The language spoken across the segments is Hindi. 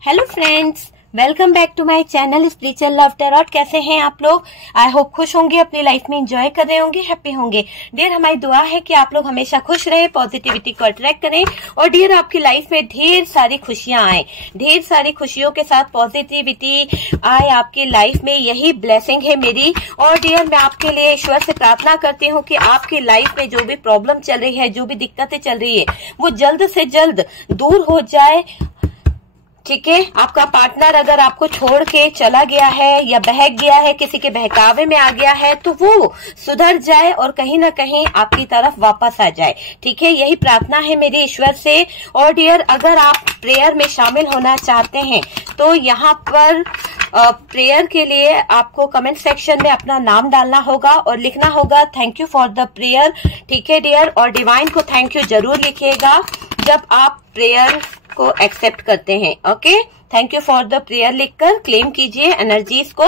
Hello friends, welcome back to my channel spiritual love tarot. कैसे हैं आप लोग? आई होप खुश होंगे, अपनी लाइफ में एंजॉय कर रहे होंगे, हैप्पी होंगे। डियर, हमारी दुआ है कि आप लोग हमेशा खुश रहे, पॉजिटिविटी को अट्रैक्ट करें और डियर आपकी लाइफ में ढेर सारी खुशियां आए, ढेर सारी खुशियों के साथ पॉजिटिविटी आए आपकी लाइफ में। यही ब्लेसिंग है मेरी। और डियर, मैं आपके लिए ईश्वर से प्रार्थना करती हूँ कि आपकी लाइफ में जो भी प्रॉब्लम चल रही है, जो भी दिक्कतें चल रही है, वो जल्द से जल्द दूर हो जाए। ठीक है, आपका पार्टनर अगर आपको छोड़ के चला गया है या बहक गया है, किसी के बहकावे में आ गया है, तो वो सुधर जाए और कहीं ना कहीं आपकी तरफ वापस आ जाए। ठीक है, यही प्रार्थना है मेरी ईश्वर से। और डियर, अगर आप प्रेयर में शामिल होना चाहते हैं तो यहाँ पर प्रेयर के लिए आपको कमेंट सेक्शन में अपना नाम डालना होगा और लिखना होगा thank you for the prayer. ठीक है डियर, और डिवाइन को थैंक यू जरूर लिखिएगा जब आप प्रेयर को एक्सेप्ट करते हैं। Okay, thank you for the prayer लिखकर क्लेम कीजिए एनर्जीज को।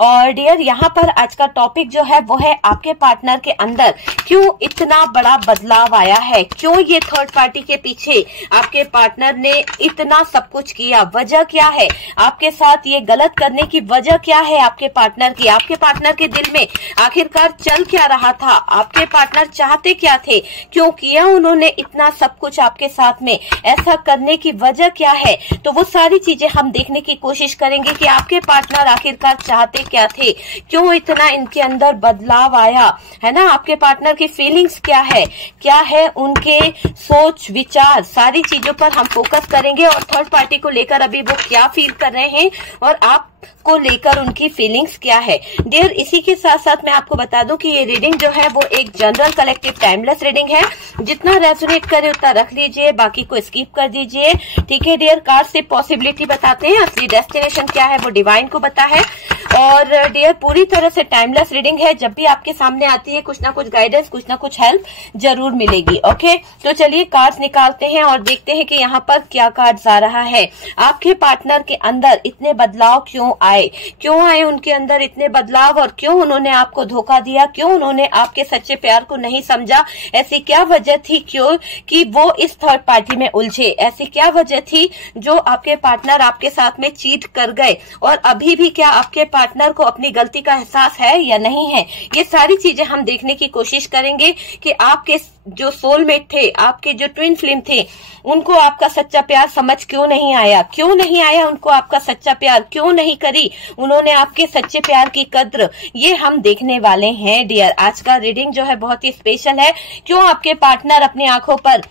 और डियर, यहाँ पर आज का टॉपिक जो है वो है आपके पार्टनर के अंदर क्यों इतना बड़ा बदलाव आया है, क्यों ये थर्ड पार्टी के पीछे आपके पार्टनर ने इतना सब कुछ किया, वजह क्या है, आपके साथ ये गलत करने की वजह क्या है आपके पार्टनर की, आपके पार्टनर के दिल में आखिरकार चल क्या रहा था, आपके पार्टनर चाहते क्या थे, क्यों किया उन्होंने इतना सब कुछ आपके साथ में, ऐसा करने की वजह क्या है। तो वो सारी चीजें हम देखने की कोशिश करेंगे कि आपके पार्टनर आखिरकार चाहते क्या थे, क्यों इतना इनके अंदर बदलाव आया, है ना। आपके पार्टनर की फीलिंग्स क्या है उनके सोच विचार, सारी चीजों पर हम फोकस करेंगे। और थर्ड पार्टी को लेकर अभी वो क्या फील कर रहे हैं और आप को लेकर उनकी फीलिंग्स क्या है। डियर, इसी के साथ साथ मैं आपको बता दूं कि ये रीडिंग जो है वो एक जनरल कलेक्टिव टाइमलेस रीडिंग है। जितना रेजोनेट करे उतना रख लीजिए, बाकी को स्किप कर दीजिए। ठीक है डियर, कार्ड से पॉसिबिलिटी बताते हैं, असली डेस्टिनेशन क्या है वो डिवाइन को पता है। और डियर, पूरी तरह से टाइमलेस रीडिंग है। जब भी आपके सामने आती है कुछ ना कुछ गाइडेंस, कुछ ना कुछ हेल्प जरूर मिलेगी। ओके, तो चलिए कार्ड्स निकालते हैं और देखते हैं कि यहाँ पर क्या कार्ड्स आ रहा है। आपके पार्टनर के अंदर इतने बदलाव क्यों आए उनके अंदर इतने बदलाव, और क्यों उन्होंने आपको धोखा दिया, क्यों उन्होंने आपके सच्चे प्यार को नहीं समझा, ऐसी क्या वजह थी क्यों कि वो इस थर्ड पार्टी में उलझे, ऐसी क्या वजह थी जो आपके पार्टनर आपके साथ में चीट कर गए, और अभी भी क्या आपके पार्टनर को अपनी गलती का एहसास है या नहीं है। ये सारी चीजें हम देखने की कोशिश करेंगे कि आपके जो सोलमेट थे, आपके जो ट्विन फ्लेम थे, उनको आपका सच्चा प्यार समझ क्यों नहीं आया, उनको आपका सच्चा प्यार क्यों नहीं करी उन्होंने आपके सच्चे प्यार की कद्र, ये हम देखने वाले हैं डियर। आज का रीडिंग जो है बहुत ही स्पेशल है। क्यों आपके पार्टनर अपनी आंखों पर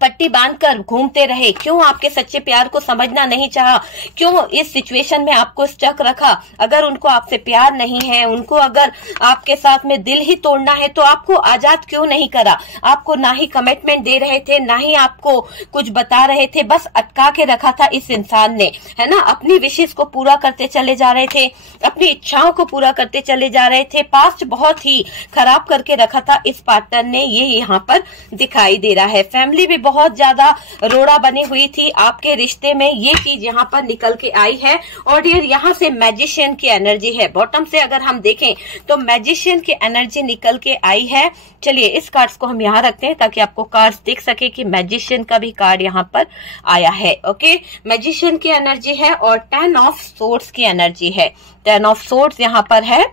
पट्टी बांधकर घूमते रहे, क्यों आपके सच्चे प्यार को समझना नहीं चाहा, क्यों इस सिचुएशन में आपको स्टक रखा। अगर उनको आपसे प्यार नहीं है, उनको अगर आपके साथ में दिल ही तोड़ना है, तो आपको आजाद क्यों नहीं करा। आपको ना ही कमिटमेंट दे रहे थे, ना ही आपको कुछ बता रहे थे, बस अटका के रखा था इस इंसान ने, है ना। अपनी विशेष को पूरा करते चले जा रहे थे, अपनी इच्छाओं को पूरा करते चले जा रहे थे। पास्ट बहुत ही खराब करके रखा था इस पार्टनर ने, ये यहाँ पर दिखाई दे रहा है। फैमिली भी बहुत ज्यादा रोड़ा बनी हुई थी आपके रिश्ते में, ये चीज यहाँ पर निकल के आई है। और डियर, यहाँ से मैजिशियन की एनर्जी है। बॉटम से अगर हम देखें तो मैजिशियन की एनर्जी निकल के आई है। चलिए इस कार्ड्स को हम यहाँ रखते हैं ताकि आपको कार्ड्स दिख सके कि मैजिशियन का भी कार्ड यहाँ पर आया है। ओके, मैजिशियन की एनर्जी है और 10 ऑफ सोर्ड्स की एनर्जी है। 10 ऑफ सोर्ड्स यहाँ पर है,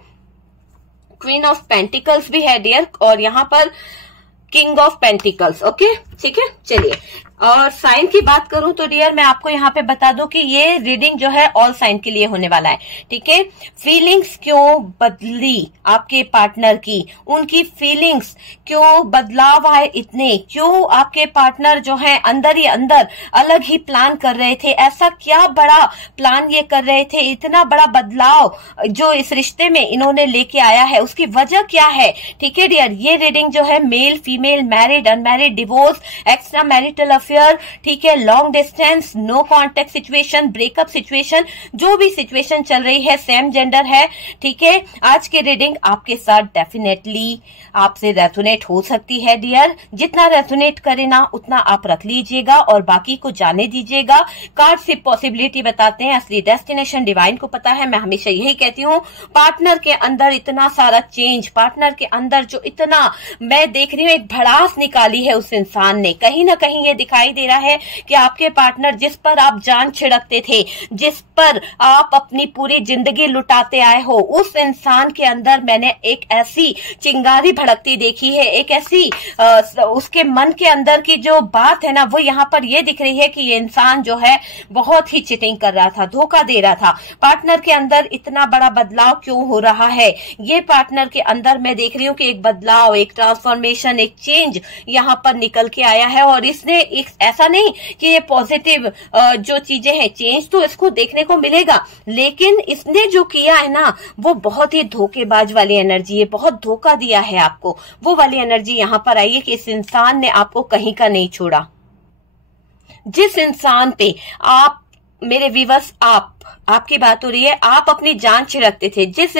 क्वीन ऑफ पेंटिकल्स भी है डियर, और यहाँ पर किंग ऑफ पेंटिकल्स। ओके, ठीक है। चलिए, और साइन की बात करूं तो डियर, मैं आपको यहाँ पे बता दूं कि ये रीडिंग जो है ऑल साइन के लिए होने वाला है। ठीक है, फीलिंग्स क्यों बदली आपके पार्टनर की, उनकी फीलिंग्स क्यों बदलाव आए इतने, क्यों आपके पार्टनर जो है अंदर ही अंदर अलग ही प्लान कर रहे थे, ऐसा क्या बड़ा प्लान ये कर रहे थे, इतना बड़ा बदलाव जो इस रिश्ते में इन्होंने लेके आया है, उसकी वजह क्या है। ठीक है डियर, ये रीडिंग जो है male female, married unmarried, divorce, extra marital affair, ठीक है, long distance, no contact situation, breakup situation, जो भी सिचुएशन चल रही है, सेम जेंडर है। ठीक है, आज की रीडिंग आपके साथ डेफिनेटली आपसे रेजोनेट हो सकती है डियर। जितना रेजोनेट करे ना उतना आप रख लीजिएगा और बाकी को जाने दीजिएगा। कार्ड से पॉसिबिलिटी बताते हैं, असली डेस्टिनेशन डिवाइन को पता है। मैं हमेशा यही कहती हूँ, पार्टनर के अंदर इतना सारा चेंज, पार्टनर के अंदर जो इतना मैं देख रही हूँ एक भड़ास निकाली है उस इंसान इंसान ने। कहीं ना कहीं ये दिखाई दे रहा है कि आपके पार्टनर जिस पर आप जान छिड़कते थे, जिस पर आप अपनी पूरी जिंदगी लुटाते आए हो, उस इंसान के अंदर मैंने एक ऐसी चिंगारी भड़कती देखी है, एक ऐसी उसके मन के अंदर की जो बात है ना, वो यहाँ पर ये दिख रही है कि ये इंसान जो है बहुत ही चीटिंग कर रहा था, धोखा दे रहा था। पार्टनर के अंदर इतना बड़ा बदलाव क्यों हो रहा है? ये पार्टनर के अंदर मैं देख रही हूँ कि एक बदलाव, एक ट्रांसफॉर्मेशन, एक चेंज यहाँ पर निकल के आया है। और इसने ऐसा नहीं कि ये पॉजिटिव जो चीजें हैं, चेंज तो इसको देखने को मिलेगा, लेकिन इसने जो किया है ना, वो बहुत ही धोखेबाज वाली एनर्जी है, बहुत धोखा दिया है आपको। वो वाली एनर्जी यहाँ पर आई है कि इस इंसान ने आपको कहीं का नहीं छोड़ा। जिस इंसान पे आप, मेरे व्यूअर्स, आपकी बात हो रही है, आप अपनी जान छिड़कते थे, जिस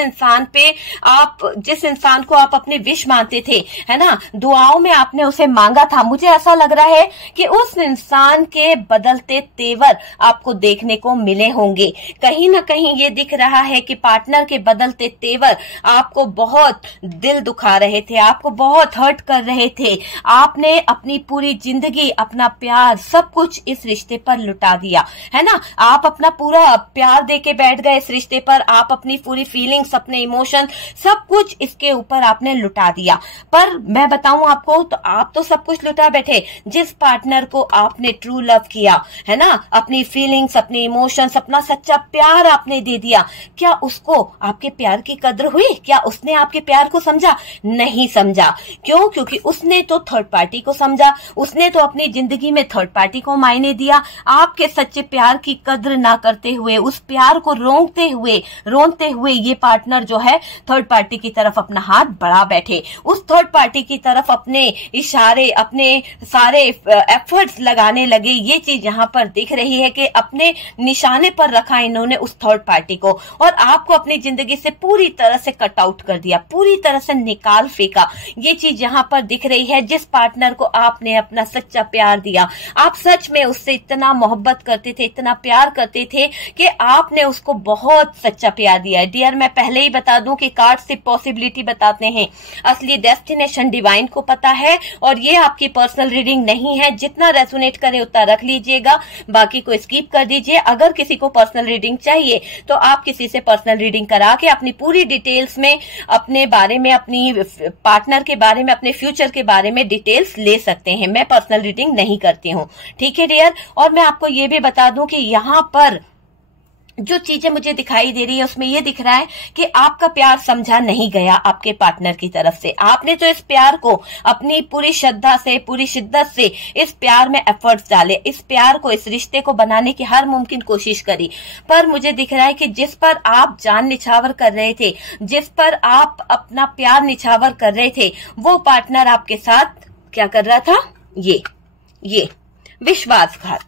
इंसान को आप अपने विश मानते थे, है ना, दुआओं में आपने उसे मांगा था, मुझे ऐसा लग रहा है कि उस इंसान के बदलते तेवर आपको देखने को मिले होंगे। कहीं ना कहीं ये दिख रहा है कि पार्टनर के बदलते तेवर आपको बहुत दिल दुखा रहे थे, आपको बहुत हर्ट कर रहे थे। आपने अपनी पूरी जिंदगी, अपना प्यार, सब कुछ इस रिश्ते पर लुटा दिया, है ना। आप अपना पूरा प्यार देके बैठ गए इस रिश्ते पर, आप अपनी पूरी फीलिंग्स, अपने इमोशन, सब कुछ इसके ऊपर आपने लुटा दिया। पर मैं बताऊं आपको, तो आप तो सब कुछ लुटा बैठे। जिस पार्टनर को आपने ट्रू लव किया, है ना, अपनी फीलिंग्स, अपनी इमोशंस, अपना सच्चा प्यार आपने दे दिया, क्या उसको आपके प्यार की कद्र हुई? क्या उसने आपके प्यार को समझा? नहीं समझा। क्यों? क्योंकि उसने तो थर्ड पार्टी को समझा, उसने तो अपनी जिंदगी में थर्ड पार्टी को मायने दिया। आपके सच्चे प्यार की कद्र ना करते हुए, उस प्यार को रोनते हुए ये पार्टनर जो है थर्ड पार्टी की तरफ अपना हाथ बढ़ा बैठे, उस थर्ड पार्टी की तरफ अपने इशारे, अपने सारे एफर्ट्स लगाने लगे। ये चीज यहाँ पर दिख रही है कि अपने निशाने पर रखा इन्होंने उस थर्ड पार्टी को, और आपको अपनी जिंदगी से पूरी तरह से कट आउट कर दिया, पूरी तरह से निकाल फेंका। ये चीज यहाँ पर दिख रही है। जिस पार्टनर को आपने अपना सच्चा प्यार दिया, आप सच में उससे इतना मोहब्बत करते थे, इतना प्यार करते थे कि आपने उसको बहुत सच्चा प्यार दिया है। डियर, मैं पहले ही बता दूं कि कार्ड सिर्फ पॉसिबिलिटी बताते हैं, असली डेस्टिनेशन डिवाइन को पता है, और ये आपकी पर्सनल रीडिंग नहीं है। जितना रेजोनेट करे उतना रख लीजिएगा, बाकी को स्किप कर दीजिए। अगर किसी को पर्सनल रीडिंग चाहिए तो आप किसी से पर्सनल रीडिंग करा के अपनी पूरी डिटेल्स में, अपने बारे में, अपनी पार्टनर के बारे में, अपने फ्यूचर के बारे में डिटेल्स ले सकते हैं। मैं पर्सनल रीडिंग नहीं करती हूँ, ठीक है डियर। और मैं आपको ये भी बता दूं कि यहाँ पर जो चीजें मुझे दिखाई दे रही है उसमें ये दिख रहा है कि आपका प्यार समझा नहीं गया आपके पार्टनर की तरफ से। आपने तो इस प्यार को अपनी पूरी श्रद्धा से, पूरी शिद्दत से इस प्यार में एफर्ट्स डाले, इस प्यार को, इस रिश्ते को बनाने की हर मुमकिन कोशिश करी, पर मुझे दिख रहा है कि जिस पर आप जान निछावर कर रहे थे, जिस पर आप अपना प्यार निछावर कर रहे थे, वो पार्टनर आपके साथ क्या कर रहा था? ये विश्वासघात,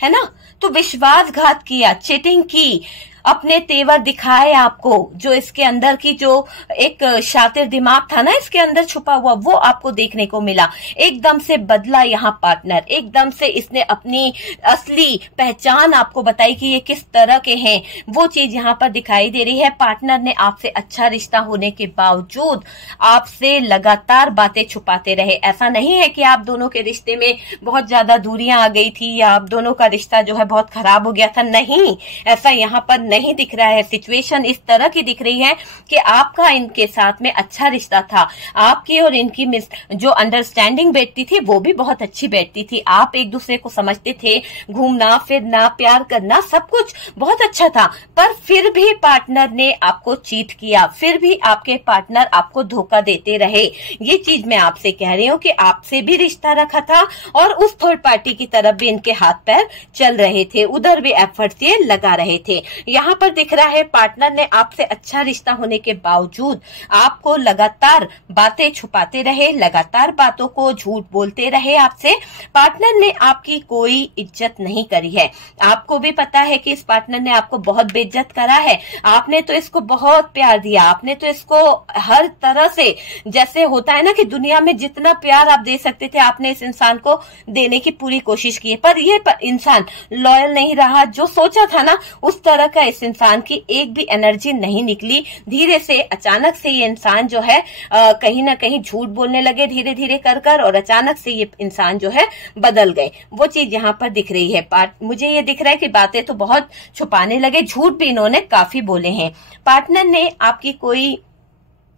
है ना। तो विश्वासघात किया, चीटिंग की, अपने तेवर दिखाए आपको। जो इसके अंदर की जो एक शातिर दिमाग था ना इसके अंदर छुपा हुआ, वो आपको देखने को मिला। एकदम से बदला यहाँ पार्टनर, एकदम से इसने अपनी असली पहचान आपको बताई कि ये किस तरह के हैं, वो चीज यहाँ पर दिखाई दे रही है। पार्टनर ने आपसे अच्छा रिश्ता होने के बावजूद आपसे लगातार बातें छुपाते रहे। ऐसा नहीं है कि आप दोनों के रिश्ते में बहुत ज्यादा दूरियां आ गई थी या आप दोनों का रिश्ता जो है बहुत खराब हो गया था, नहीं, ऐसा यहाँ पर नहीं दिख रहा है। सिचुएशन इस तरह की दिख रही है कि आपका इनके साथ में अच्छा रिश्ता था, आपकी और इनकी जो अंडरस्टैंडिंग बैठती थी वो भी बहुत अच्छी बैठती थी। आप एक दूसरे को समझते थे, घूमना फिरना, प्यार करना, सब कुछ बहुत अच्छा था। पर फिर भी पार्टनर ने आपको चीट किया, फिर भी आपके पार्टनर आपको धोखा देते रहे। ये चीज मैं आपसे कह रही हूँ कि आपसे भी रिश्ता रखा था और उस थर्ड पार्टी की तरफ भी इनके हाथ पैर चल रहे थे, उधर भी एफर्ट्स ये लगा रहे थे। यहाँ पर दिख रहा है पार्टनर ने आपसे अच्छा रिश्ता होने के बावजूद आपको लगातार बातें छुपाते रहे, लगातार बातों को झूठ बोलते रहे आपसे। पार्टनर ने आपकी कोई इज्जत नहीं करी है। आपको भी पता है कि इस पार्टनर ने आपको बहुत बेइज्जत करा है। आपने तो इसको बहुत प्यार दिया, आपने तो इसको हर तरह से, जैसे होता है ना कि दुनिया में जितना प्यार आप दे सकते थे आपने इस इंसान को देने की पूरी कोशिश की है, पर ये इंसान लॉयल नहीं रहा। जो सोचा था ना उस तरह का इस इंसान की एक भी एनर्जी नहीं निकली। धीरे से अचानक से ये इंसान जो है कहीं ना कहीं झूठ बोलने लगे धीरे धीरे कर और अचानक से ये इंसान जो है बदल गए। वो चीज यहाँ पर दिख रही है। मुझे ये दिख रहा है कि बातें तो बहुत छुपाने लगे, झूठ भी इन्होंने काफी बोले हैं। पार्टनर ने आपकी कोई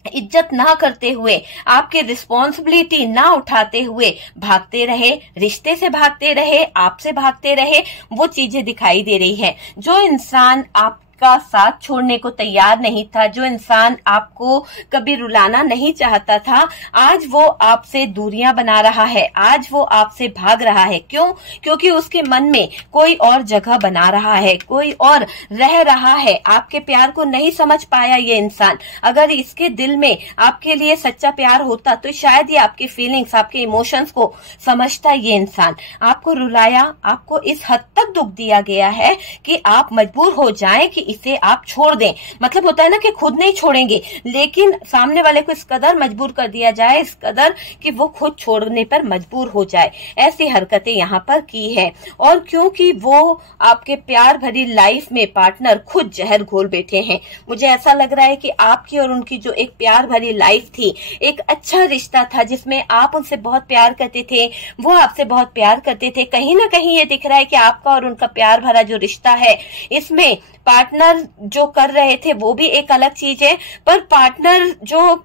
इज्जत ना करते हुए, आपकी रिस्पॉन्सिबिलिटी ना उठाते हुए भागते रहे, रिश्ते से भागते रहे, आपसे भागते रहे, वो चीजें दिखाई दे रही है। जो इंसान आपका साथ छोड़ने को तैयार नहीं था, जो इंसान आपको कभी रुलाना नहीं चाहता था, आज वो आपसे दूरियां बना रहा है, आज वो आपसे भाग रहा है। क्यों? क्योंकि उसके मन में कोई और जगह बना रहा है, कोई और रह रहा है। आपके प्यार को नहीं समझ पाया ये इंसान। अगर इसके दिल में आपके लिए सच्चा प्यार होता तो शायद ये आपकी फीलिंग्स, आपके इमोशंस को समझता। ये इंसान आपको रुलाया, आपको इस हद तक दुख दिया गया है कि आप मजबूर हो जाएं कि इसे आप छोड़ दें। मतलब होता है ना कि खुद नहीं छोड़ेंगे, लेकिन सामने वाले को इस कदर मजबूर कर दिया जाए, इस कदर कि वो खुद छोड़ने पर मजबूर हो जाए। ऐसी हरकतें यहाँ पर की है। और क्योंकि वो आपके प्यार भरी लाइफ में पार्टनर खुद जहर घोल बैठे हैं। मुझे ऐसा लग रहा है कि आपकी और उनकी जो एक प्यार भरी लाइफ थी, एक अच्छा रिश्ता था जिसमें आप उनसे बहुत प्यार करते थे, वो आपसे बहुत प्यार करते थे, कहीं ना कहीं ये दिख रहा है कि आपका और उनका प्यार भरा जो रिश्ता है, इसमें पार्टनर जो कर रहे थे वो भी एक अलग चीज है, पर पार्टनर जो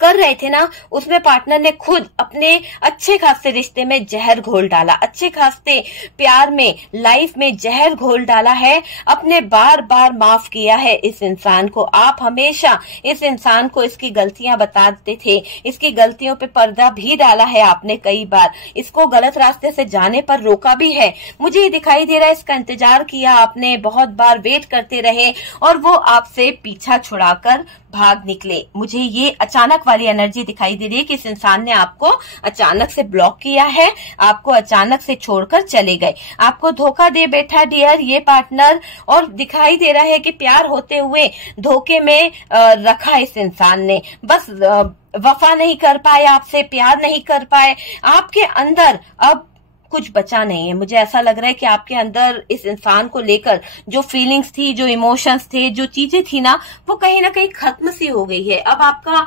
कर रहे थे ना, उसमें पार्टनर ने खुद अपने अच्छे खासे रिश्ते में जहर घोल डाला, अच्छे खासे प्यार में, लाइफ में जहर घोल डाला है। अपने बार बार माफ किया है इस इंसान को। आप हमेशा इस इंसान को इसकी गलतियां बताते थे, इसकी गलतियों पे पर्दा भी डाला है आपने कई बार, इसको गलत रास्ते से जाने पर रोका भी है। मुझे ये दिखाई दे रहा है इसका इंतजार किया आपने, बहुत बार वेट करते रहे और वो आपसे पीछा छुड़ाकर भाग निकले। मुझे ये अचानक वाली एनर्जी दिखाई दे रही है कि इस इंसान ने आपको अचानक से ब्लॉक किया है, आपको अचानक से छोड़कर चले गए, आपको धोखा दे बैठा डियर ये पार्टनर। और दिखाई दे रहा है कि प्यार होते हुए धोखे में रखा इस इंसान ने। बस वफा नहीं कर पाए, आपसे प्यार नहीं कर पाए, आपके अंदर अब कुछ बचा नहीं है। मुझे ऐसा लग रहा है कि आपके अंदर इस इंसान को लेकर जो फीलिंग्स थी, जो इमोशंस थे, जो चीजें थी ना, वो कहीं ना कहीं खत्म सी हो गई है। अब आपका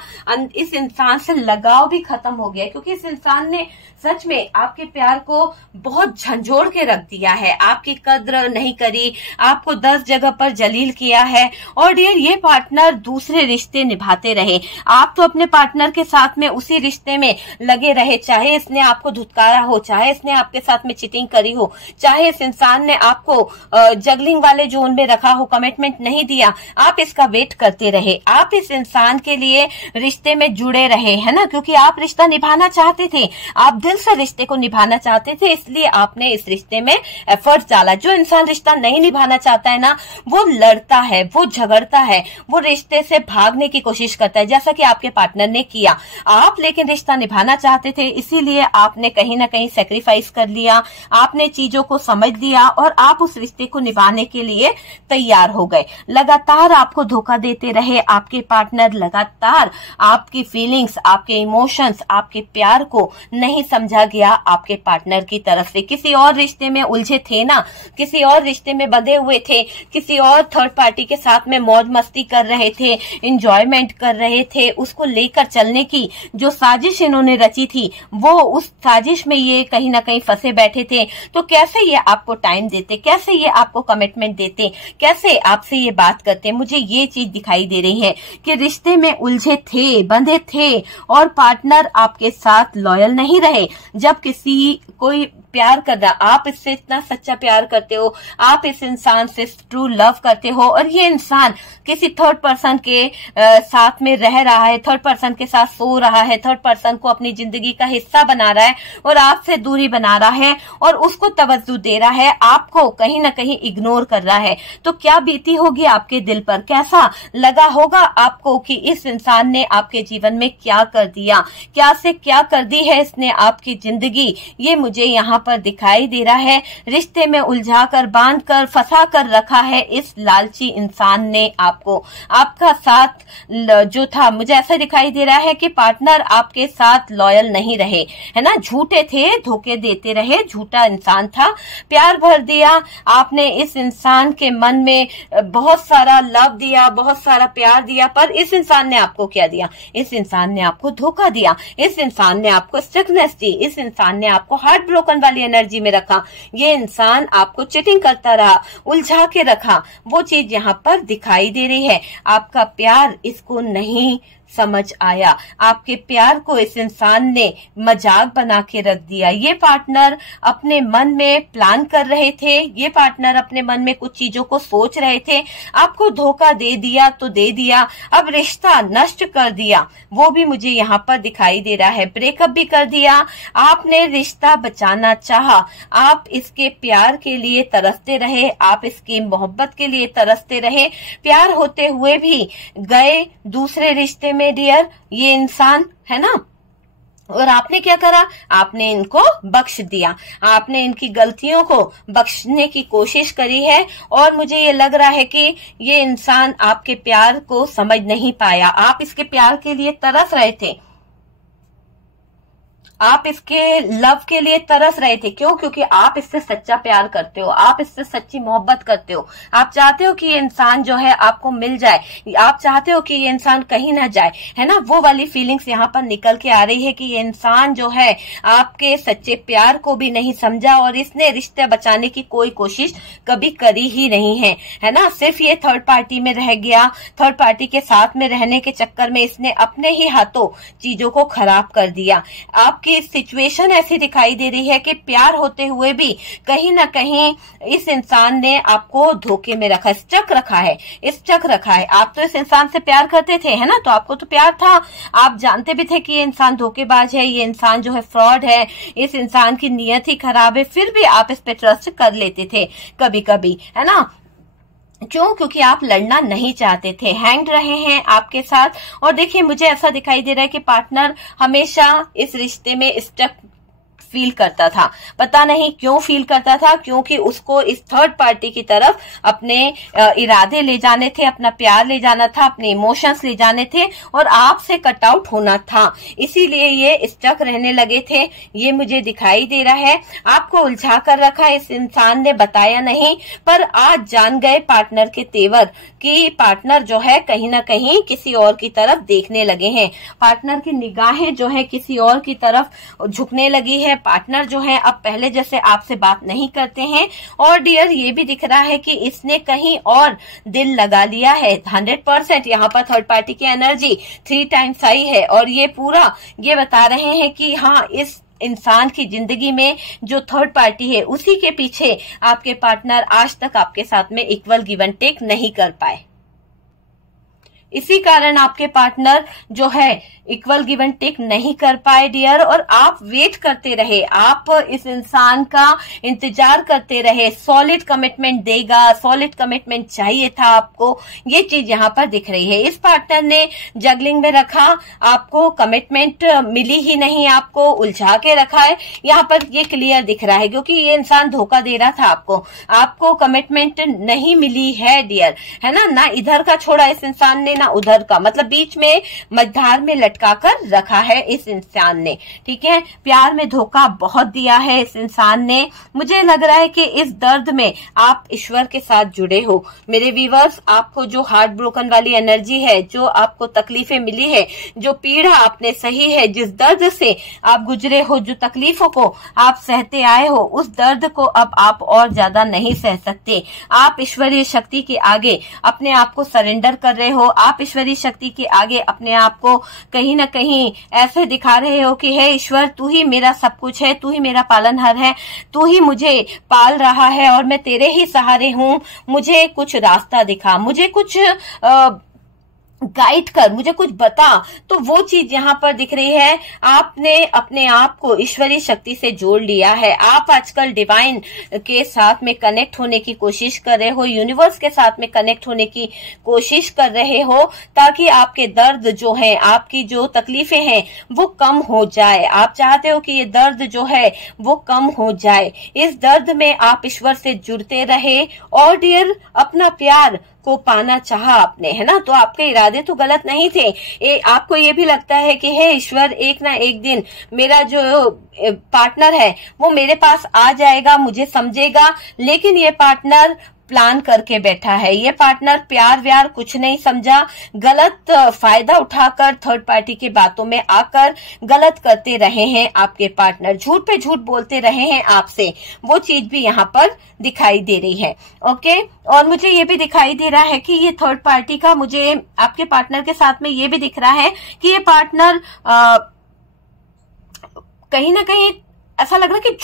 इस इंसान से लगाव भी खत्म हो गया है, क्योंकि इस इंसान ने सच में आपके प्यार को बहुत झंझोड़ के रख दिया है, आपकी कद्र नहीं करी, आपको 10 जगह पर जलील किया है। और डियर ये पार्टनर दूसरे रिश्ते निभाते रहे, आप तो अपने पार्टनर के साथ में उसी रिश्ते में लगे रहे, चाहे इसने आपको धुतकारा हो, चाहे इसने आपके साथ में चीटिंग करी हो, चाहे इस इंसान ने आपको जगलिंग वाले जोन में रखा हो, कमिटमेंट नहीं दिया, आप इसका वेट करते रहे, आप इस इंसान के लिए रिश्ते में जुड़े रहे, है ना, क्योंकि आप रिश्ता निभाना चाहते थे, आप दिल से रिश्ते को निभाना चाहते थे, इसलिए आपने इस रिश्ते में एफर्ट्स डाला। जो इंसान रिश्ता नहीं निभाना चाहता है ना, वो लड़ता है, वो झगड़ता है, वो रिश्ते से भागने की कोशिश करता है, जैसा कि आपके पार्टनर ने किया। आप लेकिन रिश्ता निभाना चाहते थे, इसीलिए आपने कहीं ना कहीं सेक्रीफाइस कर लिया, आपने चीजों को समझ लिया और आप उस रिश्ते को निभाने के लिए तैयार हो गए। लगातार आपको धोखा देते रहे आपके पार्टनर, लगातार आपकी फीलिंग्स, आपके इमोशंस, आपके प्यार को नहीं समझा गया आपके पार्टनर की तरफ से। किसी और रिश्ते में उलझे थे ना, किसी और रिश्ते में बंधे हुए थे, किसी और थर्ड पार्टी के साथ में मौज मस्ती कर रहे थे, एंजॉयमेंट कर रहे थे, उसको लेकर चलने की जो साजिश इन्होंने रची थी, वो उस साजिश में ये कहीं ना कहीं फंसे बैठे थे। तो कैसे ये आपको टाइम देते, कैसे ये आपको कमिटमेंट देते, कैसे आपसे ये बात करते। मुझे ये चीज दिखाई दे रही है कि रिश्ते में उलझे थे, बंधे थे और पार्टनर आपके साथ लॉयल नहीं रहे। जब किसी कोई प्यार कर रहा, आप इससे इतना सच्चा प्यार करते हो, आप इस इंसान से ट्रू लव करते हो और ये इंसान किसी थर्ड पर्सन के साथ में रह रहा है, थर्ड पर्सन के साथ सो रहा है, थर्ड पर्सन को अपनी जिंदगी का हिस्सा बना रहा है और आपसे दूरी बना रहा है और उसको तवज्जो दे रहा है, आपको कहीं ना कहीं इग्नोर कर रहा है, तो क्या बीती होगी आपके दिल पर, कैसा लगा होगा आपको कि इस इंसान ने आपके जीवन में क्या कर दिया, क्या से क्या कर दी है इसने आपकी जिंदगी। ये मुझे यहाँ पर दिखाई दे रहा है। रिश्ते में उलझा कर, बांध कर, फंसा कर रखा है इस लालची इंसान ने आपको। आपका साथ जो था, मुझे ऐसा दिखाई दे रहा है कि पार्टनर आपके साथ लॉयल नहीं रहे, है ना, झूठे थे, धोखे देते के रहे, झूठा इंसान था, प्यार भर दिया आपने इस इंसान के मन में, बहुत सारा लव दिया, बहुत सारा प्यार दिया, पर इस इंसान ने आपको क्या दिया? इस इंसान ने आपको धोखा दिया, इस इंसान ने आपको स्टिकनेस दी, इस इंसान ने आपको हार्ट ब्रोकन वाली एनर्जी में रखा, ये इंसान आपको चिटिंग करता रहा, उलझा के रखा। वो चीज यहाँ पर दिखाई दे रही है। आपका प्यार इसको नहीं समझ आया, आपके प्यार को इस इंसान ने मजाक बना के रख दिया। ये पार्टनर अपने मन में प्लान कर रहे थे, ये पार्टनर अपने मन में कुछ चीजों को सोच रहे थे, आपको धोखा दे दिया तो दे दिया, अब रिश्ता नष्ट कर दिया, वो भी मुझे यहाँ पर दिखाई दे रहा है। ब्रेकअप भी कर दिया, आपने रिश्ता बचाना चाहा, आप इसके प्यार के लिए तरसते रहे, आप इसकी मोहब्बत के लिए तरसते रहे, प्यार होते हुए भी गए दूसरे रिश्ते में डियर, ये इंसान है ना। और आपने क्या करा? आपने इनको बख्श दिया, आपने इनकी गलतियों को बख्शने की कोशिश करी है। और मुझे ये लग रहा है कि ये इंसान आपके प्यार को समझ नहीं पाया, आप इसके प्यार के लिए तरस रहे थे, आप इसके लव के लिए तरस रहे थे। क्यों? क्योंकि आप इससे सच्चा प्यार करते हो, आप इससे सच्ची मोहब्बत करते हो, आप चाहते हो कि ये इंसान जो है आपको मिल जाए, आप चाहते हो कि ये इंसान कहीं ना जाए, है ना। वो वाली फीलिंग्स यहाँ पर निकल के आ रही है कि ये इंसान जो है आपके सच्चे प्यार को भी नहीं समझा और इसने रिश्ते बचाने की कोई कोशिश कभी करी ही नहीं है ना। सिर्फ ये थर्ड पार्टी में रह गया, थर्ड पार्टी के साथ में रहने के चक्कर में इसने अपने ही हाथों चीजों को खराब कर दिया। आपकी सिचुएशन ऐसी दिखाई दे रही है कि प्यार होते हुए भी कहीं ना कहीं इस इंसान ने आपको धोखे में रखा, स्टक रखा है, स्टक रखा है। आप तो इस इंसान से प्यार करते थे, है ना, तो आपको तो प्यार था, आप जानते भी थे कि ये इंसान धोखेबाज है, ये इंसान जो है फ्रॉड है, इस इंसान की नीयत ही खराब है, फिर भी आप इस पे ट्रस्ट कर लेते थे कभी कभी, है ना। क्यों? क्योंकि आप लड़ना नहीं चाहते थे, हैंग रहे हैं आपके साथ। और देखिए मुझे ऐसा दिखाई दे रहा है कि पार्टनर हमेशा इस रिश्ते में स्टक फील करता था। पता नहीं क्यों फील करता था, क्योंकि उसको इस थर्ड पार्टी की तरफ अपने इरादे ले जाने थे, अपना प्यार ले जाना था, अपने इमोशंस ले जाने थे और आपसे कट आउट होना था, इसीलिए ये स्टक रहने लगे थे। ये मुझे दिखाई दे रहा है। आपको उलझा कर रखा इस इंसान ने, बताया नहीं, पर आज जान गए पार्टनर के तेवर कि पार्टनर जो है कहीं ना कहीं किसी और की तरफ देखने लगे हैं, पार्टनर की निगाहें जो है किसी और की तरफ झुकने लगी है। पार्टनर जो है अब पहले जैसे आपसे बात नहीं करते हैं। और डियर ये भी दिख रहा है कि इसने कहीं और दिल लगा लिया है। 100% यहाँ पर थर्ड पार्टी की एनर्जी 3 टाइम्स आई है और ये पूरा ये बता रहे हैं कि हाँ, इस इंसान की जिंदगी में जो थर्ड पार्टी है उसी के पीछे आपके पार्टनर आज तक आपके साथ में इक्वल गिव एंड टेक नहीं कर पाए। इसी कारण आपके पार्टनर जो है इक्वल गिव एंड टेक नहीं कर पाए डियर, और आप वेट करते रहे, आप इस इंसान का इंतजार करते रहे। सॉलिड कमिटमेंट देगा, सॉलिड कमिटमेंट चाहिए था आपको, ये चीज यहाँ पर दिख रही है। इस पार्टनर ने जगलिंग में रखा, आपको कमिटमेंट मिली ही नहीं, आपको उलझा के रखा है। यहाँ पर ये क्लियर दिख रहा है क्योंकि ये इंसान धोखा दे रहा था आपको कमिटमेंट नहीं मिली है डियर, है ना इधर का छोड़ा इस इंसान ने, ना उधर का, मतलब बीच में मझधार में लटका कर रखा है इस इंसान ने। ठीक है, प्यार में धोखा बहुत दिया है इस इंसान ने। मुझे लग रहा है कि इस दर्द में आप ईश्वर के साथ जुड़े हो मेरे व्यूअर्स। आपको जो हार्ट ब्रोकन वाली एनर्जी है, जो आपको तकलीफें मिली है, जो पीड़ा आपने सही है, जिस दर्द से आप गुजरे हो, जो तकलीफों को आप सहते आए हो, उस दर्द को अब आप और ज्यादा नहीं सह सकते। आप ईश्वरीय शक्ति के आगे अपने आप को सरेंडर कर रहे हो, आप ईश्वरीय शक्ति के आगे अपने आप को कहीं ना कहीं ऐसे दिखा रहे हो कि हे ईश्वर, तू ही मेरा सब कुछ है, तू ही मेरा पालनहार है, तू ही मुझे पाल रहा है और मैं तेरे ही सहारे हूँ। मुझे कुछ रास्ता दिखा, मुझे कुछ गाइड कर, मुझे कुछ बता। तो वो चीज यहाँ पर दिख रही है। आपने अपने आप को ईश्वरीय शक्ति से जोड़ लिया है। आप आजकल डिवाइन के साथ में कनेक्ट होने की कोशिश कर रहे हो, यूनिवर्स के साथ में कनेक्ट होने की कोशिश कर रहे हो, ताकि आपके दर्द जो है, आपकी जो तकलीफें हैं वो कम हो जाए। आप चाहते हो कि ये दर्द जो है वो कम हो जाए। इस दर्द में आप ईश्वर से जुड़ते रहे और डियर अपना प्यार को पाना चाहा आपने, है ना, तो आपके इरादे तो गलत नहीं थे। आपको ये भी लगता है कि हे ईश्वर, एक ना एक दिन मेरा जो पार्टनर है वो मेरे पास आ जाएगा, मुझे समझेगा। लेकिन ये पार्टनर प्लान करके बैठा है, ये पार्टनर प्यार व्यार कुछ नहीं समझा, गलत फायदा उठाकर थर्ड पार्टी की बातों में आकर गलत करते रहे हैं आपके पार्टनर, झूठ पे झूठ बोलते रहे हैं आपसे। वो चीज भी यहाँ पर दिखाई दे रही है। ओके, और मुझे ये भी दिखाई दे रहा है कि ये थर्ड पार्टी का, मुझे आपके पार्टनर के साथ में ये भी दिख रहा है कि ये पार्टनर कहीं ना कहीं ऐसा लग रहा है कि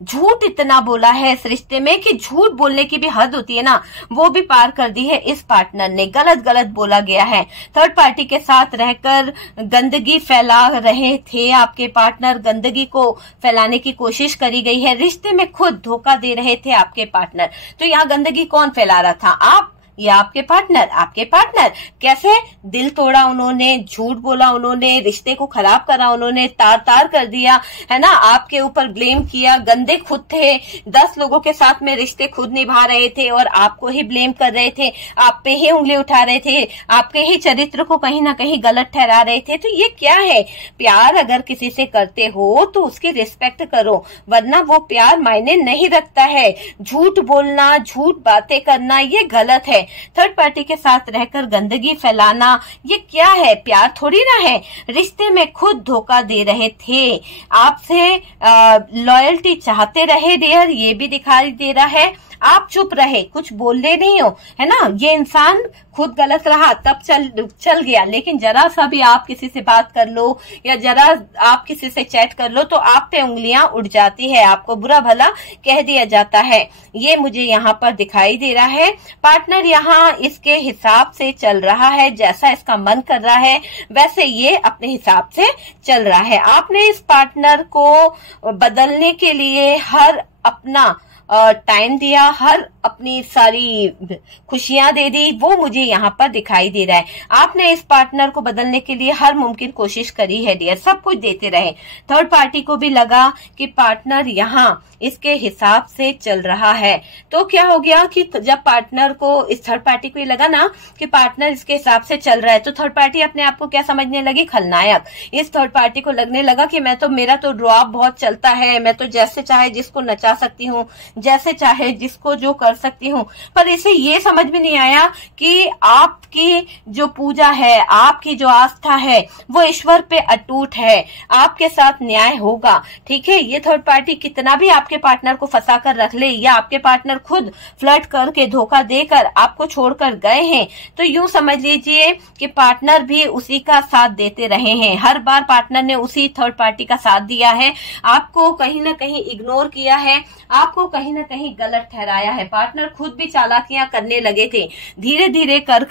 झूठ इतना बोला है इस रिश्ते में कि झूठ बोलने की भी हद होती है ना, वो भी पार कर दी है इस पार्टनर ने। गलत बोला गया है, थर्ड पार्टी के साथ रहकर गंदगी फैला रहे थे आपके पार्टनर, गंदगी को फैलाने की कोशिश करी गई है, रिश्ते में खुद धोखा दे रहे थे आपके पार्टनर। तो यहाँ गंदगी कौन फैला रहा था, आप या आपके पार्टनर? आपके पार्टनर। कैसे? दिल तोड़ा उन्होंने, झूठ बोला उन्होंने, रिश्ते को खराब करा उन्होंने, तार कर दिया, है ना, आपके ऊपर ब्लेम किया। गंदे खुद थे, 10 लोगों के साथ में रिश्ते खुद निभा रहे थे और आपको ही ब्लेम कर रहे थे, आप पे ही उंगली उठा रहे थे, आपके ही चरित्र को कहीं ना कहीं गलत ठहरा रहे थे। तो ये क्या है? प्यार अगर किसी से करते हो तो उसकी रिस्पेक्ट करो, वरना वो प्यार मायने नहीं रखता है। झूठ बोलना, झूठ बातें करना ये गलत है। थर्ड पार्टी के साथ रहकर गंदगी फैलाना ये क्या है? प्यार थोड़ी ना है। रिश्ते में खुद धोखा दे रहे थे, आपसे लॉयल्टी चाहते रहे डियर, ये भी दिखाई दे रहा है। आप चुप रहे, कुछ बोलते नहीं हो, है ना। ये इंसान खुद गलत रहा तब चल गया, लेकिन जरा सा भी आप किसी से बात कर लो या जरा आप किसी से चैट कर लो तो आप पे उंगलियां उठ जाती है, आपको बुरा भला कह दिया जाता है। ये मुझे यहाँ पर दिखाई दे रहा है। पार्टनर यहाँ इसके हिसाब से चल रहा है, जैसा इसका मन कर रहा है वैसे ये अपने हिसाब से चल रहा है। आपने इस पार्टनर को बदलने के लिए हर अपना टाइम दिया, हर अपनी सारी खुशियां दे दी, वो मुझे यहाँ पर दिखाई दे रहा है। आपने इस पार्टनर को बदलने के लिए हर मुमकिन कोशिश करी है डियर, सब कुछ देते रहे। थर्ड पार्टी को भी लगा कि पार्टनर यहाँ इसके हिसाब से चल रहा है। तो क्या हो गया कि जब पार्टनर को, इस थर्ड पार्टी को ये लगा ना कि पार्टनर इसके हिसाब से चल रहा है, तो थर्ड पार्टी अपने आप को क्या समझने लगी? खलनायक। इस थर्ड पार्टी को लगने लगा कि मेरा तो ड्रॉप बहुत चलता है, मैं तो जैसे चाहे जिसको नचा सकती हूँ, जैसे चाहे जिसको जो कर सकती हूँ। पर इसे ये समझ में नहीं आया कि आपकी जो पूजा है, आपकी जो आस्था है वो ईश्वर पे अटूट है, आपके साथ न्याय होगा। ठीक है, ये थर्ड पार्टी कितना भी आपके पार्टनर को फंसा कर रख ले या आपके पार्टनर खुद फ्लर्ट करके धोखा देकर आपको छोड़कर गए हैं, तो यूं समझ लीजिए कि पार्टनर भी उसी का साथ देते रहे हैं। हर बार पार्टनर ने उसी थर्ड पार्टी का साथ दिया है, आपको कहीं ना कहीं इग्नोर किया है, आपको कहीं ना कहीं गलत ठहराया है। पार्टनर खुद भी चालाकियां करने लगे थे, धीरे धीरे कर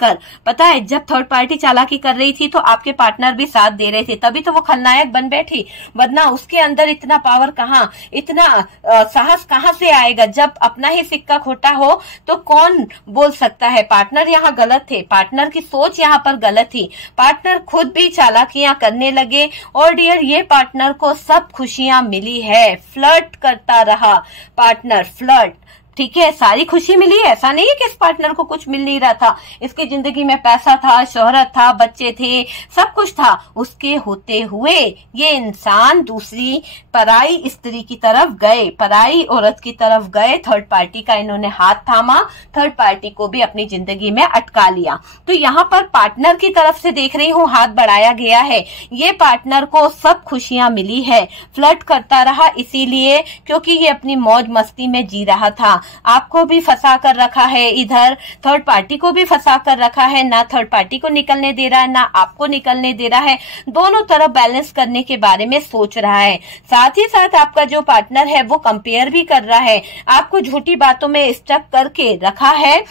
पता है, जब थर्ड पार्टी चालाकी कर रही थी तो आपके पार्टनर भी साथ दे रहे थे, तभी तो वो खलनायक बन बैठी, वरना उसके अंदर इतना पावर कहाँ, इतना साहस कहाँ से आएगा? जब अपना ही सिक्का खोटा हो तो कौन बोल सकता है? पार्टनर यहाँ गलत थे, पार्टनर की सोच यहाँ पर गलत थी, पार्टनर खुद भी चालाकियां करने लगे। और डियर, ये पार्टनर को सब खुशियां मिली है, फ्लर्ट करता रहा पार्टनर, फ्लर्ट, ठीक है, सारी खुशी मिली। ऐसा नहीं है कि इस पार्टनर को कुछ मिल नहीं रहा था, इसकी जिंदगी में पैसा था, शोहरत था, बच्चे थे, सब कुछ था। उसके होते हुए ये इंसान दूसरी पराई स्त्री की तरफ गए, पराई औरत की तरफ गए। थर्ड पार्टी का इन्होंने हाथ थामा, थर्ड पार्टी को भी अपनी जिंदगी में अटका लिया। तो यहाँ पर पार्टनर की तरफ से देख रही हूँ हाथ बढ़ाया गया है। ये पार्टनर को सब खुशियां मिली है, फ्लर्ट करता रहा इसीलिए क्योंकि ये अपनी मौज मस्ती में जी रहा था। आपको भी फंसा कर रखा है, इधर थर्ड पार्टी को भी फंसा कर रखा है, ना थर्ड पार्टी को निकलने दे रहा है ना आपको निकलने दे रहा है, दोनों तरफ बैलेंस करने के बारे में सोच रहा है। साथ ही साथ आपका जो पार्टनर है वो कंपेयर भी कर रहा है, आपको झूठी बातों में स्टक करके रखा है।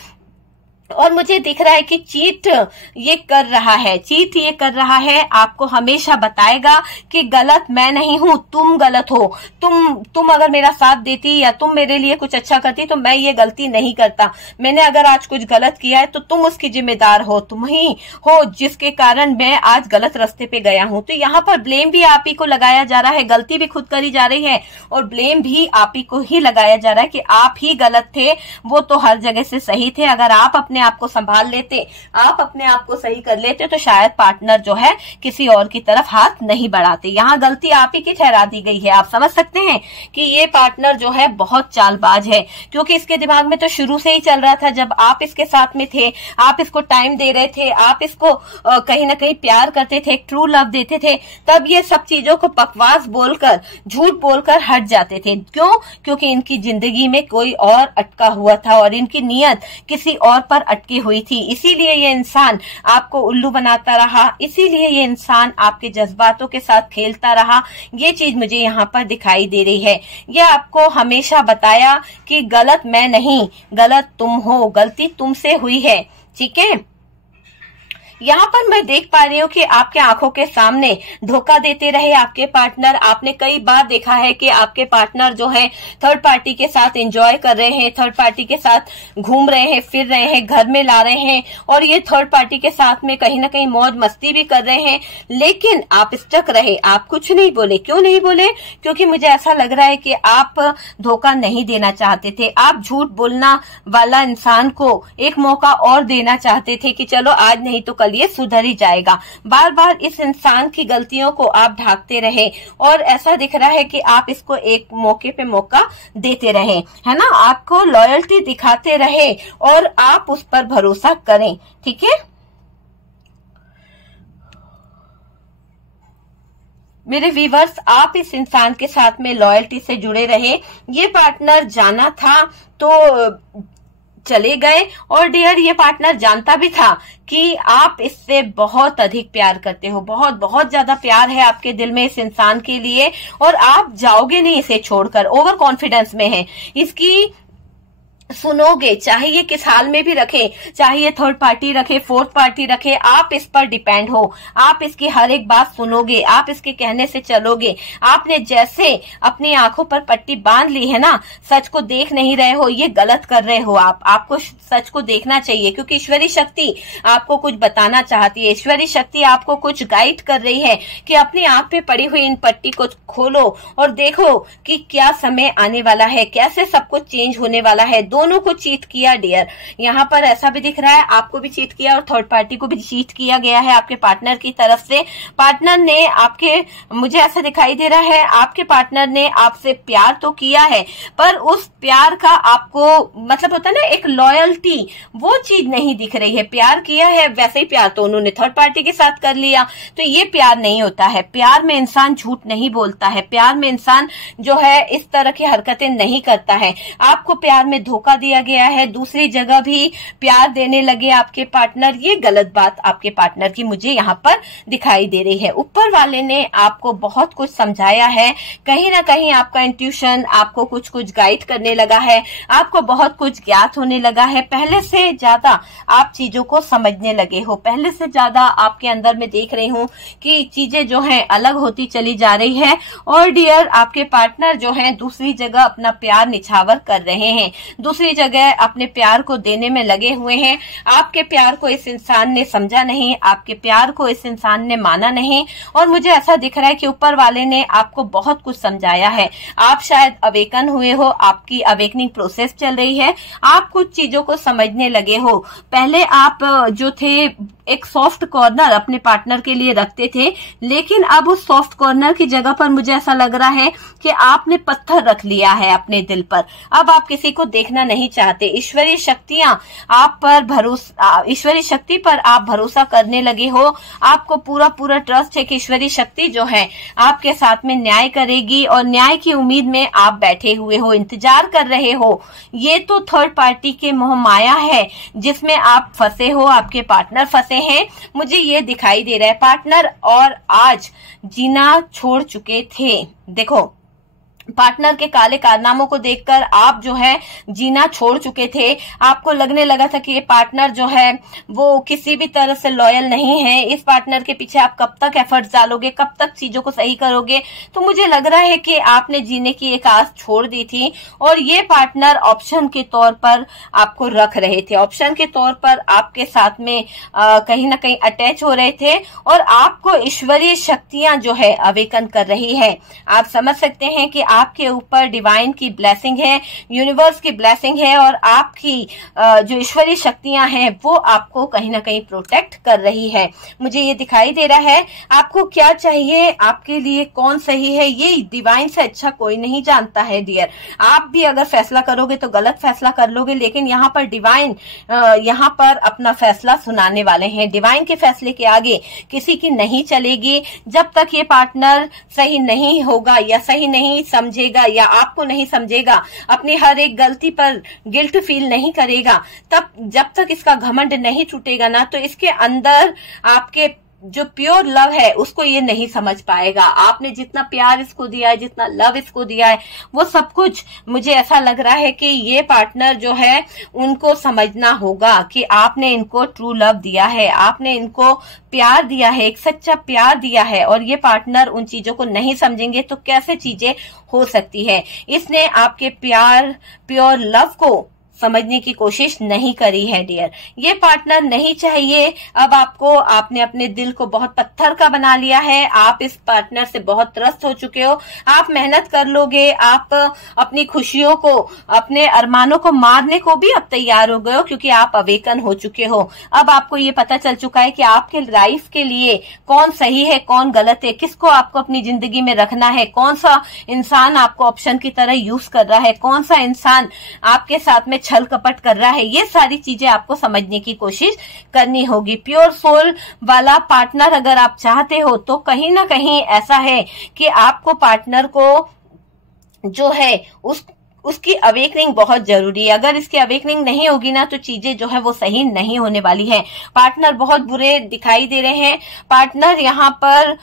और मुझे दिख रहा है कि चीट ये कर रहा है, चीट ये कर रहा है, आपको हमेशा बताएगा कि गलत मैं नहीं हूँ, तुम गलत हो, तुम अगर मेरा साथ देती या तुम मेरे लिए कुछ अच्छा करती तो मैं ये गलती नहीं करता। मैंने अगर आज कुछ गलत किया है तो तुम उसकी जिम्मेदार हो, तुम ही हो जिसके कारण मैं आज गलत रास्ते पे गया हूँ। तो यहाँ पर ब्लेम भी आप ही को लगाया जा रहा है, गलती भी खुद करी जा रही है और ब्लेम भी आप ही को ही लगाया जा रहा है कि आप ही गलत थे, वो तो हर जगह से सही थे। अगर आप अपने अपने आप को संभाल लेते, आप अपने आप को सही कर लेते, तो शायद पार्टनर जो है किसी और की तरफ हाथ नहीं बढ़ाते। यहाँ गलती आप ही की ठहरा दी गई है। आप समझ सकते हैं कि ये पार्टनर जो है बहुत चालबाज है, क्योंकि इसके दिमाग में तो शुरू से ही चल रहा था, जब आप इसके साथ में थे, आप इसको टाइम दे रहे थे, आप इसको कहीं ना कहीं प्यार करते थे, एक ट्रू लव देते थे, तब ये सब चीजों को बकवास बोलकर, झूठ बोलकर हट जाते थे। क्यों? क्योंकि इनकी जिंदगी में कोई और अटका हुआ था और इनकी नीयत किसी और पर अटकी हुई थी। इसीलिए ये इंसान आपको उल्लू बनाता रहा, इसीलिए ये इंसान आपके जज्बातों के साथ खेलता रहा। ये चीज मुझे यहाँ पर दिखाई दे रही है। ये आपको हमेशा बताया कि गलत मैं नहीं, गलत तुम हो, गलती तुमसे हुई है। ठीक है, यहाँ पर मैं देख पा रही हूँ कि आपके आंखों के सामने धोखा देते रहे आपके पार्टनर। आपने कई बार देखा है कि आपके पार्टनर जो है थर्ड पार्टी के साथ एंजॉय कर रहे हैं, थर्ड पार्टी के साथ घूम रहे हैं, फिर रहे हैं, घर में ला रहे हैं, और ये थर्ड पार्टी के साथ में कहीं ना कहीं मौज मस्ती भी कर रहे हैं, लेकिन आप स्टक रहे, आप कुछ नहीं बोले। क्यों नहीं बोले? क्योंकि मुझे ऐसा लग रहा है कि आप धोखा नहीं देना चाहते थे। आप झूठ बोलना वाला इंसान को एक मौका और देना चाहते थे कि चलो आज नहीं तो ये सुधर ही जाएगा। बार बार इस इंसान की गलतियों को आप ढांकते रहे और ऐसा दिख रहा है कि आप इसको एक मौके पे मौका देते रहे, है ना, आपको लॉयल्टी दिखाते रहे और आप उस पर भरोसा करें। ठीक है मेरे व्यूवर्स, आप इस इंसान के साथ में लॉयल्टी से जुड़े रहे। ये पार्टनर जाना था तो चले गए, और डियर ये पार्टनर जानता भी था कि आप इससे बहुत अधिक प्यार करते हो, बहुत बहुत ज्यादा प्यार है आपके दिल में इस इंसान के लिए, और आप जाओगे नहीं इसे छोड़कर। ओवर कॉन्फिडेंस में है, इसकी सुनोगे, चाहे ये किस हाल में भी रखे, चाहे ये थर्ड पार्टी रखे, फोर्थ पार्टी रखे, आप इस पर डिपेंड हो, आप इसकी हर एक बात सुनोगे, आप इसके कहने से चलोगे। आपने जैसे अपनी आंखों पर पट्टी बांध ली है ना, सच को देख नहीं रहे हो, ये गलत कर रहे हो। आपको सच को देखना चाहिए, क्योंकि ईश्वरी शक्ति आपको कुछ बताना चाहती है, ईश्वरी शक्ति आपको कुछ गाइड कर रही है कि अपनी आंख पे पड़ी हुई इन पट्टी को खोलो और देखो कि क्या समय आने वाला है, कैसे सब कुछ चेंज होने वाला है। दोनों को चीट किया डियर, यहाँ पर ऐसा भी दिख रहा है, आपको भी चीट किया और थर्ड पार्टी को भी चीट किया गया है आपके पार्टनर की तरफ से। पार्टनर ने आपके, मुझे ऐसा दिखाई दे रहा है, आपके पार्टनर ने आपसे प्यार तो किया है, पर उस प्यार का आपको मतलब होता है ना एक लॉयल्टी, वो चीज नहीं दिख रही है। प्यार किया है, वैसे ही प्यार तो उन्होंने थर्ड पार्टी के साथ कर लिया, तो ये प्यार नहीं होता है। प्यार में इंसान झूठ नहीं बोलता है, प्यार में इंसान जो है इस तरह की हरकतें नहीं करता है। आपको प्यार में धोखा दिया गया है, दूसरी जगह भी प्यार देने लगे आपके पार्टनर। ये गलत बात आपके पार्टनर की मुझे यहाँ पर दिखाई दे रही है। ऊपर वाले ने आपको बहुत कुछ समझाया है, कहीं ना कहीं आपका इंट्यूशन आपको कुछ कुछ गाइड करने लगा है, आपको बहुत कुछ ज्ञात होने लगा है। पहले से ज्यादा आप चीजों को समझने लगे हो, पहले से ज्यादा आपके अंदर में देख रही हूँ कि चीजें जो है अलग होती चली जा रही है। और डियर आपके पार्टनर जो है दूसरी जगह अपना प्यार निछावर कर रहे हैं, दूसरी जगह अपने प्यार को देने में लगे हुए हैं। आपके प्यार को इस इंसान ने समझा नहीं, आपके प्यार को इस इंसान ने माना नहीं, और मुझे ऐसा दिख रहा है कि ऊपर वाले ने आपको बहुत कुछ समझाया है। आप शायद अवेकन हुए हो, आपकी अवेकनिंग प्रोसेस चल रही है, आप कुछ चीजों को समझने लगे हो। पहले आप जो थे एक सॉफ्ट कॉर्नर अपने पार्टनर के लिए रखते थे, लेकिन अब उस सॉफ्ट कॉर्नर की जगह पर मुझे ऐसा लग रहा है कि आपने पत्थर रख लिया है अपने दिल पर। अब आप किसी को देखना नहीं चाहते। ईश्वरीय शक्तियां आप पर भरोसा, ईश्वरीय शक्ति पर आप भरोसा करने लगे हो। आपको पूरा पूरा ट्रस्ट है कि ईश्वरीय शक्ति जो है आपके साथ में न्याय करेगी, और न्याय की उम्मीद में आप बैठे हुए हो, इंतजार कर रहे हो। ये तो थर्ड पार्टी के मोह माया है जिसमें आप फंसे हो, आपके पार्टनर फंसे हैं, मुझे ये दिखाई दे रहा है। पार्टनर और आज जीना छोड़ चुके थे। देखो पार्टनर के काले कारनामों को देखकर आप जो है जीना छोड़ चुके थे। आपको लगने लगा था कि ये पार्टनर जो है वो किसी भी तरह से लॉयल नहीं है। इस पार्टनर के पीछे आप कब तक एफर्ट्स डालोगे, कब तक चीजों को सही करोगे। तो मुझे लग रहा है कि आपने जीने की एक आस छोड़ दी थी, और ये पार्टनर ऑप्शन के तौर पर आपको रख रहे थे, ऑप्शन के तौर पर आपके साथ में कहीं ना कहीं अटैच हो रहे थे, और आपको ईश्वरीय शक्तियां जो है अवेकन कर रही है। आप समझ सकते हैं कि आपके ऊपर डिवाइन की ब्लेसिंग है, यूनिवर्स की ब्लेसिंग है और आपकी जो ईश्वरीय शक्तियां हैं वो आपको कहीं ना कहीं प्रोटेक्ट कर रही है। मुझे ये दिखाई दे रहा है। आपको क्या चाहिए, आपके लिए कौन सही है, ये डिवाइन से अच्छा कोई नहीं जानता है डियर। आप भी अगर फैसला करोगे तो गलत फैसला कर लोगे, लेकिन यहाँ पर डिवाइन यहाँ पर अपना फैसला सुनाने वाले हैं। डिवाइन के फैसले के आगे किसी की नहीं चलेगी। जब तक ये पार्टनर सही नहीं होगा या सही नहीं समझेगा या आपको नहीं समझेगा, अपनी हर एक गलती पर गिल्ट फील नहीं करेगा, तब जब तक इसका घमंड नहीं टूटेगा ना, तो इसके अंदर आपके जो प्योर लव है उसको ये नहीं समझ पाएगा। आपने जितना प्यार इसको दिया है, जितना लव इसको दिया है, वो सब कुछ मुझे ऐसा लग रहा है कि ये पार्टनर जो है उनको समझना होगा कि आपने इनको ट्रू लव दिया है, आपने इनको प्यार दिया है, एक सच्चा प्यार दिया है। और ये पार्टनर उन चीजों को नहीं समझेंगे तो कैसे चीजें हो सकती है। इसने आपके प्यार, प्योर लव को समझने की कोशिश नहीं करी है डियर। ये पार्टनर नहीं चाहिए अब आपको। आपने अपने दिल को बहुत पत्थर का बना लिया है। आप इस पार्टनर से बहुत त्रस्त हो चुके हो। आप मेहनत कर लोगे, आप अपनी खुशियों को, अपने अरमानों को मारने को भी अब तैयार हो गए हो, क्योंकि आप अवेकन हो चुके हो। अब आपको ये पता चल चुका है कि आपके लाइफ के लिए कौन सही है, कौन गलत है, किसको आपको अपनी जिंदगी में रखना है, कौन सा इंसान आपको ऑप्शन की तरह यूज कर रहा है, कौन सा इंसान आपके साथ में छल कपट कर रहा है। ये सारी चीजें आपको समझने की कोशिश करनी होगी। प्योर सोल वाला पार्टनर अगर आप चाहते हो तो कहीं ना कहीं ऐसा है कि आपको पार्टनर को जो है उसकी अवेकनिंग बहुत जरूरी है। अगर इसकी अवेकनिंग नहीं होगी ना तो चीजें जो है वो सही नहीं होने वाली है। पार्टनर बहुत बुरे दिखाई दे रहे हैं। पार्टनर यहाँ पर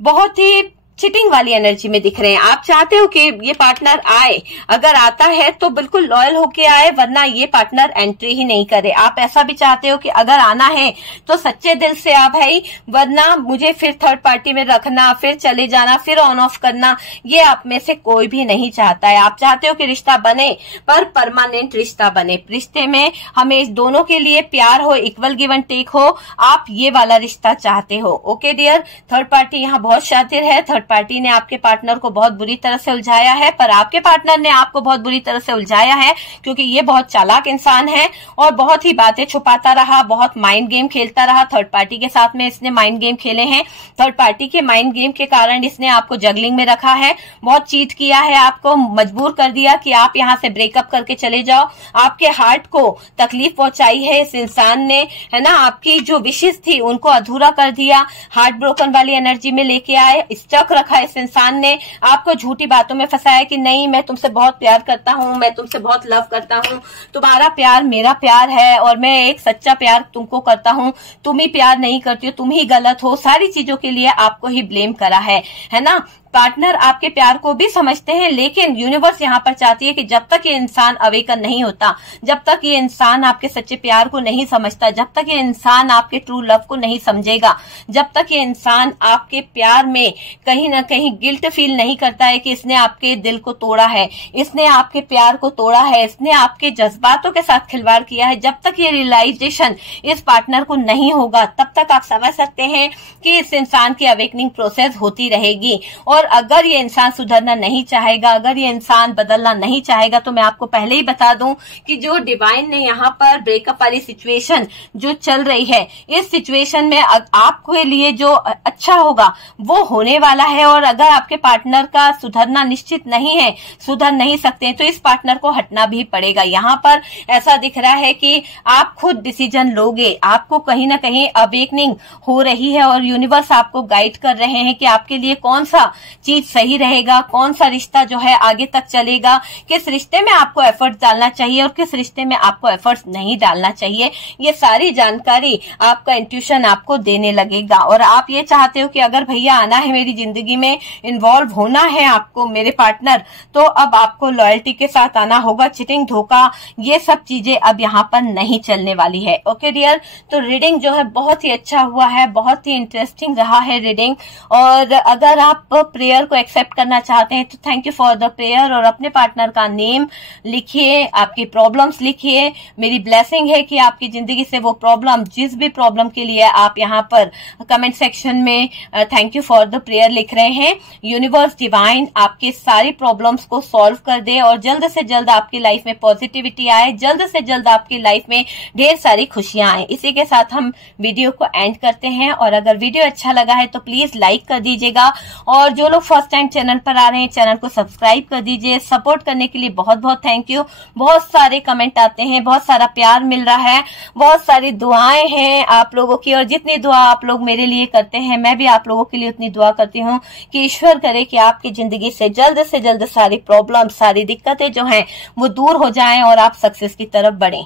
बहुत ही चिटिंग वाली एनर्जी में दिख रहे हैं। आप चाहते हो कि ये पार्टनर आए, अगर आता है तो बिल्कुल लॉयल होके आए, वरना ये पार्टनर एंट्री ही नहीं करे। आप ऐसा भी चाहते हो कि अगर आना है तो सच्चे दिल से आ भाई, वरना मुझे फिर थर्ड पार्टी में रखना, फिर चले जाना, फिर ऑन ऑफ करना, ये आप में से कोई भी नहीं चाहता है। आप चाहते हो कि रिश्ता बने पर परमानेंट रिश्ता बने, रिश्ते में हमें दोनों के लिए प्यार हो, इक्वल गिव एंड टेक हो। आप ये वाला रिश्ता चाहते हो। ओके डियर, थर्ड पार्टी यहाँ बहुत शातिर है। थर्ड पार्टी ने आपके पार्टनर को बहुत बुरी तरह से उलझाया है, पर आपके पार्टनर ने आपको बहुत बुरी तरह से उलझाया है, क्योंकि ये बहुत चालाक इंसान है और बहुत ही बातें छुपाता रहा, बहुत माइंड गेम खेलता रहा। थर्ड पार्टी के साथ में इसने माइंड गेम खेले हैं। थर्ड पार्टी के माइंड गेम के कारण इसने आपको जगलिंग में रखा है, बहुत चीट किया है, आपको मजबूर कर दिया कि आप यहाँ से ब्रेकअप करके चले जाओ। आपके हार्ट को तकलीफ पहुंचाई है इस इंसान ने, है ना। आपकी जो विशेष थी उनको अधूरा कर दिया, हार्ट ब्रोकन वाली एनर्जी में लेके आए, स्टक रखा इस इंसान ने। आपको झूठी बातों में फंसाया कि नहीं मैं तुमसे बहुत प्यार करता हूँ, मैं तुमसे बहुत लव करता हूँ, तुम्हारा प्यार मेरा प्यार है और मैं एक सच्चा प्यार तुमको करता हूँ, तुम ही प्यार नहीं करती हो, तुम ही गलत हो। सारी चीजों के लिए आपको ही ब्लेम करा है ना। पार्टनर आपके प्यार को भी समझते हैं, लेकिन यूनिवर्स यहाँ पर चाहती है कि जब तक ये इंसान अवेकन नहीं होता, जब तक ये इंसान आपके सच्चे प्यार को नहीं समझता, जब तक ये इंसान आपके ट्रू लव को नहीं समझेगा, जब तक ये इंसान आपके प्यार में कहीं ना कहीं गिल्ट फील नहीं करता है कि इसने आपके दिल को तोड़ा है, इसने आपके प्यार को तोड़ा है, इसने आपके जज्बातों के साथ खिलवाड़ किया है, जब तक ये रियलाइजेशन इस पार्टनर को नहीं होगा, तब तक आप समझ सकते हैं कि इस इंसान की अवेकनिंग प्रोसेस होती रहेगी। और अगर ये इंसान सुधरना नहीं चाहेगा, अगर ये इंसान बदलना नहीं चाहेगा, तो मैं आपको पहले ही बता दूं कि जो डिवाइन ने यहाँ पर ब्रेकअप वाली सिचुएशन जो चल रही है, इस सिचुएशन में आपके लिए जो अच्छा होगा वो होने वाला है। और अगर आपके पार्टनर का सुधरना निश्चित नहीं है, सुधर नहीं सकते, तो इस पार्टनर को हटना भी पड़ेगा। यहाँ पर ऐसा दिख रहा है कि आप खुद डिसीजन लोगे, आपको कहीं ना कहीं अवेकनिंग हो रही है और यूनिवर्स आपको गाइड कर रहे हैं कि आपके लिए कौन सा चीज सही रहेगा, कौन सा रिश्ता जो है आगे तक चलेगा, किस रिश्ते में आपको एफर्ट डालना चाहिए और किस रिश्ते में आपको एफर्ट्स नहीं डालना चाहिए। ये सारी जानकारी आपका इंट्यूशन आपको देने लगेगा। और आप ये चाहते हो कि अगर भैया आना है मेरी जिंदगी में, इन्वॉल्व होना है आपको मेरे पार्टनर, तो अब आपको लॉयल्टी के साथ आना होगा। चिटिंग, धोखा, ये सब चीजें अब यहाँ पर नहीं चलने वाली है। ओके डियर, तो रीडिंग जो है बहुत ही अच्छा हुआ है, बहुत ही इंटरेस्टिंग रहा है रीडिंग। और अगर आप प्रेयर को एक्सेप्ट करना चाहते हैं तो thank you for the prayer, और अपने पार्टनर का नेम लिखिए, आपकी प्रॉब्लम्स लिखिए। मेरी ब्लेसिंग है कि आपकी जिंदगी से वो प्रॉब्लम, जिस भी प्रॉब्लम के लिए आप यहाँ पर कमेंट सेक्शन में thank you for the prayer लिख रहे हैं, यूनिवर्स डिवाइन आपके सारी प्रॉब्लम्स को सॉल्व कर दे और जल्द से जल्द आपकी लाइफ में पॉजिटिविटी आए, जल्द से जल्द आपकी लाइफ में ढेर सारी खुशियां आए। इसी के साथ हम वीडियो को एंड करते हैं। और अगर वीडियो अच्छा लगा है तो प्लीज लाइक कर दीजिएगा, और जो लोग फर्स्ट टाइम चैनल पर आ रहे हैं चैनल को सब्सक्राइब कर दीजिए। सपोर्ट करने के लिए बहुत बहुत थैंक यू। बहुत सारे कमेंट आते हैं, बहुत सारा प्यार मिल रहा है, बहुत सारी दुआएं हैं आप लोगों की, और जितनी दुआ आप लोग मेरे लिए करते हैं मैं भी आप लोगों के लिए उतनी दुआ करती हूँ कि ईश्वर करे कि आपकी जिंदगी से जल्द सारी प्रॉब्लम, सारी दिक्कतें जो हैं वो दूर हो जाएं और आप सक्सेस की तरफ बढ़ें।